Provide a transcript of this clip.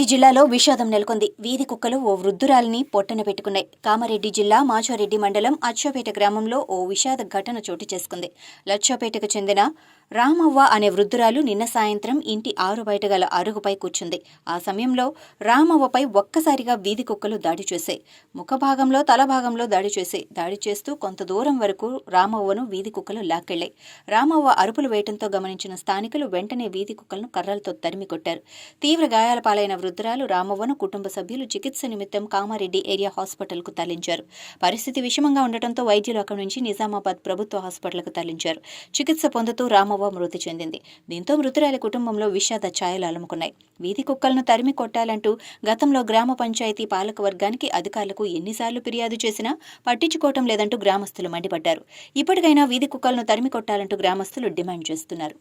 జిల్లాలో విషాదం నెలకొంది. వీధి కుక్కలు ఓ వృద్ధురాలిని పొట్టన పెట్టుకున్నాయి. కామారెడ్డి జిల్లా మాచారెడ్డి మండలం అచ్చోపేట గ్రామంలో ఓ విషాద ఘటన చోటు చేసుకుంది. లచ్చోపేటకు చెందిన రామవ్వ అనే వృద్ధురాలు నిన్న సాయంత్రం ఇంటి ఆరు బయట గల అరుగుపై కూర్చుంది. ఆ సమయంలో రామవ్వపై ఒక్కసారిగా వీధి కుక్కలు దాడి చేశాయి. ముఖభాగంలో తలభాగంలో దాడి చేశాయి. దాడి చేస్తూ కొంత దూరం వరకు రామవ్వను వీధి కుక్కలు లాక్కెళ్ళాయి రామవ్వ అరుపులు వేయటంతో గమనించిన స్థానికులు వెంటనే వీధి కుక్కలను కర్రలతో తరిమి కొట్టారు. తీవ్ర గాయాల పాలైన వృద్ధురాలు రామవ్వను కుటుంబ సభ్యులు చికిత్స నిమిత్తం కామారెడ్డి ఏరియా హాస్పిటల్కు తరలించారు. పరిస్థితి విషమంగా ఉండటంతో వైద్యులు అక్కడి నుంచి నిజామాబాద్ ప్రభుత్వ హాస్పిటల్కు తరలించారు. చికిత్స పొందుతూ రామ రామవ్వ మృతి చెందింది. దీంతో మృతురాలి కుటుంబంలో విషాద ఛాయలు అలుముకున్నాయి. వీధి కుక్కలను తరిమి కొట్టాలంటూ గతంలో గ్రామ పంచాయతీ పాలక వర్గానికి అధికారులకు ఎన్నిసార్లు ఫిర్యాదు చేసినా పట్టించుకోవటం లేదంటూ గ్రామస్తులు మండిపడ్డారు. ఇప్పటికైనా వీధి కుక్కలను తరిమి కొట్టాలంటూ గ్రామస్తులు డిమాండ్ చేస్తున్నారు.